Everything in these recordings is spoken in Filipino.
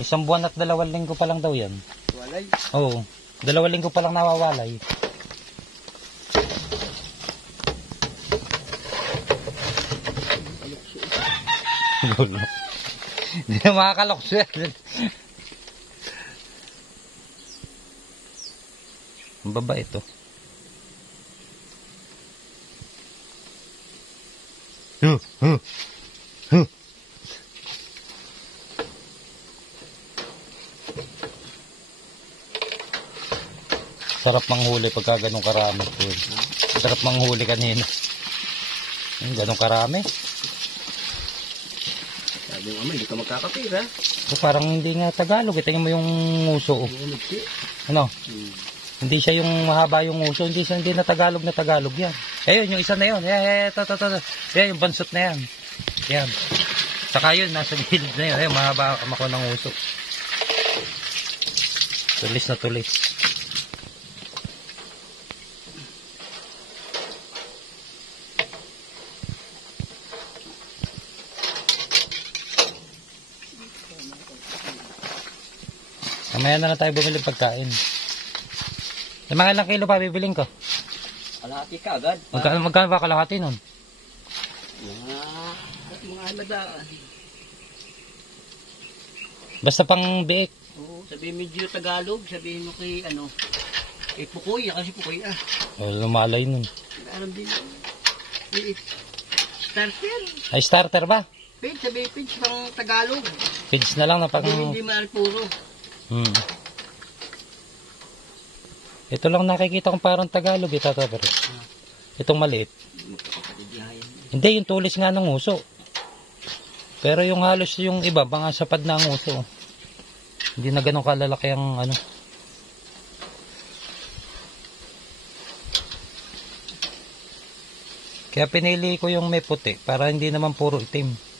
Isang buwan at 2 linggo pa lang daw yan. Walay. Oo. 2 linggo pa lang nawawalay. Hindi na makakalokso yan. Ang baba ito. Sarap manghuli pagka ganun karami. Sarap manghuli kanina. Ganun karami. Sabi mo, hindi ka magkakapira. So, parang hindi nga Tagalog. Tingnan mo yung uso. Ano? Hindi siya yung mahaba yung uso. Hindi na Tagalog yan. Ayun, yung isa na yun. Ito. Yan, yung bansot na yan. Yan. Saka yun, nasa gilid na yun. Ayun, mahaba ako ng uso. Tulis na tulis. Mamaya na lang tayo bumili pagkain. Mga ilang kilo pa bibiling ko? Kalahati ka agad. Magkano ba kalahati nun? Mga aladaan. Basta pang biik. Oo, sabihin medyo Tagalog, sabihin mo kay Pukoy, kasi Pukoy Lumalay nun. Alam din. Starter. Ay, starter ba? Page, sabihin page pang Tagalog. Page na lang na pang... Hindi man puro. Ito lang nakikita kong parang Tagalog ito. Itong maliit. Hindi, yung tulis nga ng uso. Pero yung halos yung iba, mga sapad na ang uso. Hindi na ganun kalalaki ang ano. Kaya pinili ko yung may puti para hindi naman puro itim.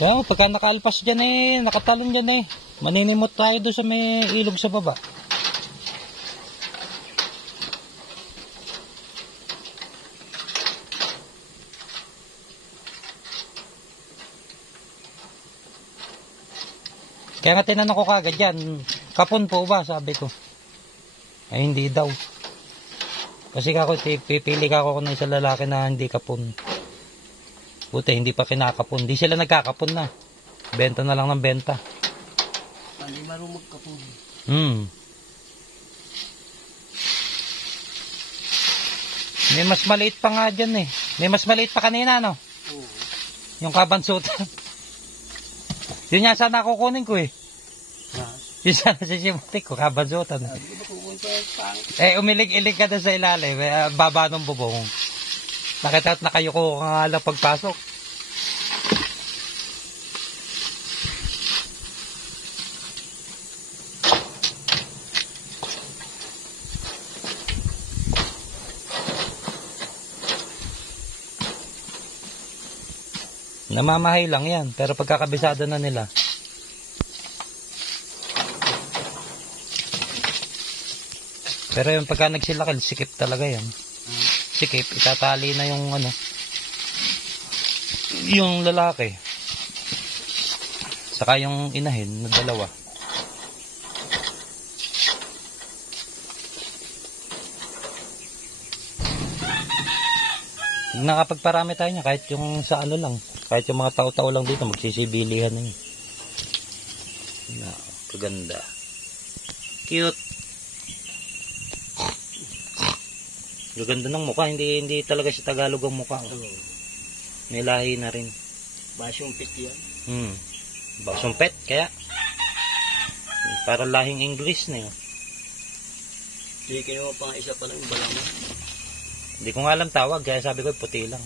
Kaya pagka nakaalpas dyan nakatalon dyan maninimot tayo doon sa may ilog sa baba. Kaya nga tinanong ko kagad yan, kapon po ba? Sabi ko. Ay hindi daw. Kasi pipili ka ako ng isang lalaki na hindi kapon. Buti, hindi pa kinakapon. Hindi sila nagkakapon na. Benta na lang ng benta. Hindi marunong magkapon. May mas maliit pa nga dyan May mas maliit pa kanina, no? Oo. Yung kabansutan. Yun nga sana kukunin ko Yun sana sisimutik ko, kabansutan. Umilig-ilig ka na sa ilalim. Baba ng bubong. Nakita at nakayuko ka nga lang pagpasok. Namamahay lang yan, pero pagkakabisado na nila. Pero yung pagka nagsilakil, sikip talaga yan. Sikip, itatali na yung yung lalaki. Saka yung inahin na dalawa. Nakapagparami tayo niya kahit yung sa lang. Kahit yung mga tao-tao lang dito magsisibilihan na yun. Kaganda. Cute. Gaganda ng mukha, hindi talaga siya Tagalog ang mukha. May lahi na rin. Basyong pet yan. Basyong pet, kaya para lahing English na yun. Hindi kayo pang isa pa lang balaman. Hindi ko nga alam tawag, kaya sabi ko puti lang.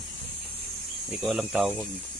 Hindi ko alam tawag.